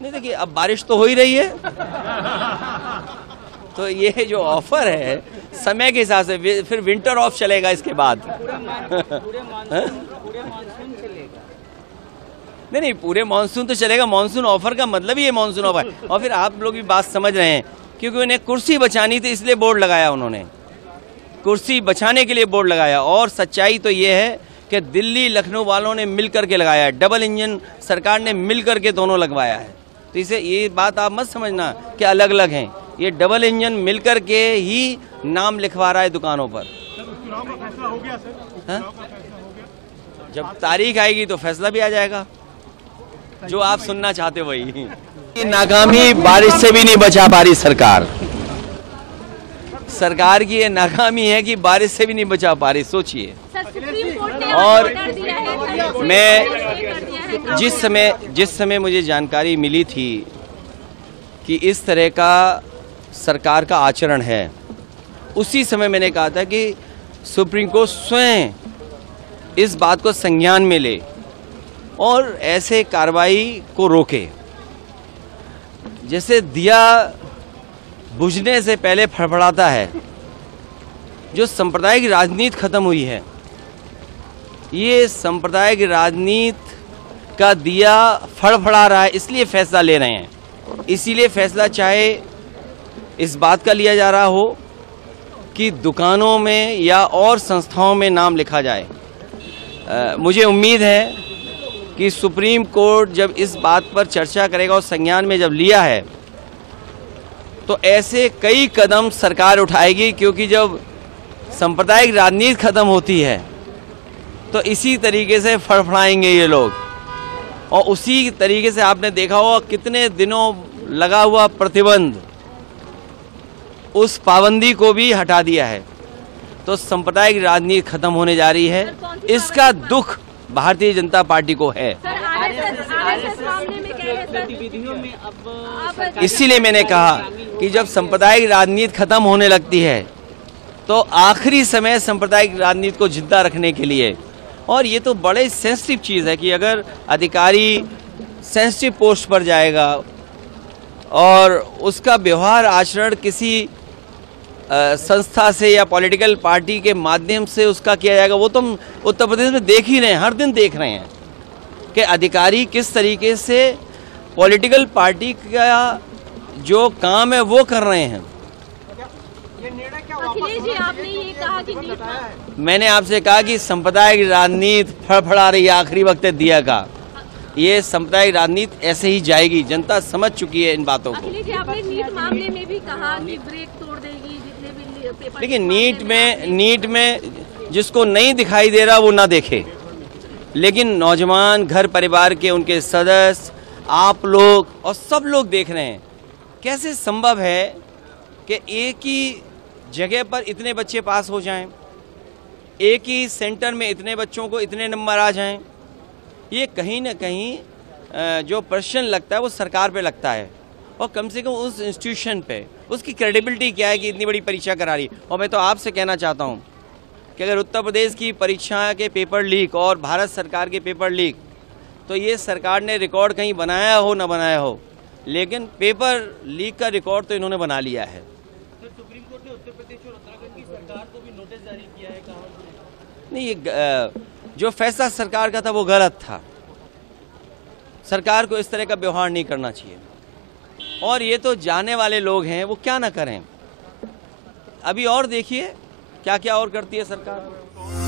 नहीं देखिए, अब बारिश तो हो ही रही है तो ये जो ऑफर है समय के हिसाब से, फिर विंटर ऑफ चलेगा इसके बाद। नहीं, पूरे मानसून तो चलेगा। मानसून ऑफर का मतलब ही है मानसून ऑफर। और फिर आप लोग भी बात समझ रहे हैं, क्योंकि उन्हें कुर्सी बचानी थी इसलिए बोर्ड लगाया, उन्होंने कुर्सी बचाने के लिए बोर्ड लगाया। और सच्चाई तो ये है कि दिल्ली लखनऊ वालों ने मिल करके लगाया है, डबल इंजन सरकार ने मिल करके दोनों लगवाया है। तो इसे ये बात आप मत समझना कि अलग अलग हैं, ये डबल इंजन मिल करके ही नाम लिखवा रहा है दुकानों पर। फैसला हो गया सर? जब तारीख आएगी तो फैसला भी आ जाएगा, जो आप सुनना चाहते वही। नाकामी बारिश से भी नहीं बचा पा रही सरकार। सरकार की ये नाकामी है कि बारिश से भी नहीं बचा पा रही, सोचिए। और मैं जिस समय मुझे जानकारी मिली थी कि इस तरह का सरकार का आचरण है, उसी समय मैंने कहा था कि सुप्रीम कोर्ट स्वयं इस बात को संज्ञान में ले और ऐसे कार्रवाई को रोके। जैसे दिया बुझने से पहले फड़फड़ाता है, जो सांप्रदायिक राजनीति खत्म हुई है, ये सांप्रदायिक राजनीति का दिया फड़फड़ा रहा है, इसलिए फैसला ले रहे हैं। इसीलिए फैसला चाहे इस बात का लिया जा रहा हो कि दुकानों में या और संस्थाओं में नाम लिखा जाए। मुझे उम्मीद है कि सुप्रीम कोर्ट जब इस बात पर चर्चा करेगा और संज्ञान में जब लिया है तो ऐसे कई कदम सरकार उठाएगी, क्योंकि जब सांप्रदायिक राजनीति खत्म होती है तो इसी तरीके से फड़फड़ाएंगे ये लोग। और उसी तरीके से आपने देखा होगा कितने दिनों लगा हुआ प्रतिबंध, उस पाबंदी को भी हटा दिया है। तो सांप्रदायिक राजनीति खत्म होने जा रही है, इसका दुख भारतीय जनता पार्टी को है। इसीलिए मैंने कहा कि जब सांप्रदायिक राजनीति खत्म होने लगती है तो आखिरी समय सांप्रदायिक राजनीति को जिंदा रखने के लिए, और ये तो बड़े सेंसिटिव चीज़ है कि अगर अधिकारी सेंसिटिव पोस्ट पर जाएगा और उसका व्यवहार आचरण किसी संस्था से या पॉलिटिकल पार्टी के माध्यम से उसका किया जाएगा, वो तो हम उत्तर प्रदेश में देख ही रहे हैं, हर दिन देख रहे हैं कि अधिकारी किस तरीके से पॉलिटिकल पार्टी का जो काम है वो कर रहे हैं। अखिलेश जी, आपने ये कहा कि मैंने आपसे कहा कि सांप्रदायिक राजनीति फड़फड़ा रही है आखिरी वक्त दिया का। ये सांप्रदायिक राजनीति ऐसे ही जाएगी, जनता समझ चुकी है इन बातों को। अखिलेश जी, आपने नीट मामले में भी कहा कि ब्रेक तोड़ देगी जितने भी पेपर। लेकिन नीट में जिसको नहीं दिखाई दे रहा वो ना देखे, लेकिन नौजवान, घर परिवार के उनके सदस्य, आप लोग और सब लोग देख रहे हैं। कैसे संभव है कि एक ही जगह पर इतने बच्चे पास हो जाएं, एक ही सेंटर में इतने बच्चों को इतने नंबर आ जाएं? ये कहीं ना कहीं जो प्रश्न लगता है वो सरकार पे लगता है, और कम से कम उस इंस्टीट्यूशन पे उसकी क्रेडिबिलिटी क्या है कि इतनी बड़ी परीक्षा करा रही। और मैं तो आपसे कहना चाहता हूँ कि अगर उत्तर प्रदेश की परीक्षा के पेपर लीक और भारत सरकार के पेपर लीक, तो ये सरकार ने रिकॉर्ड कहीं बनाया हो ना बनाया हो, लेकिन पेपर लीक का रिकॉर्ड तो इन्होंने बना लिया है। सुप्रीम कोर्ट ने उत्तर प्रदेश और उत्तराखंड की सरकार को भी नोटिस जारी किया है, कहा नहीं, ये जो फैसला सरकार का था वो गलत था। सरकार को इस तरह का व्यवहार नहीं करना चाहिए। और ये तो जाने वाले लोग हैं, वो क्या ना करें। अभी और देखिए क्या क्या और करती है सरकार।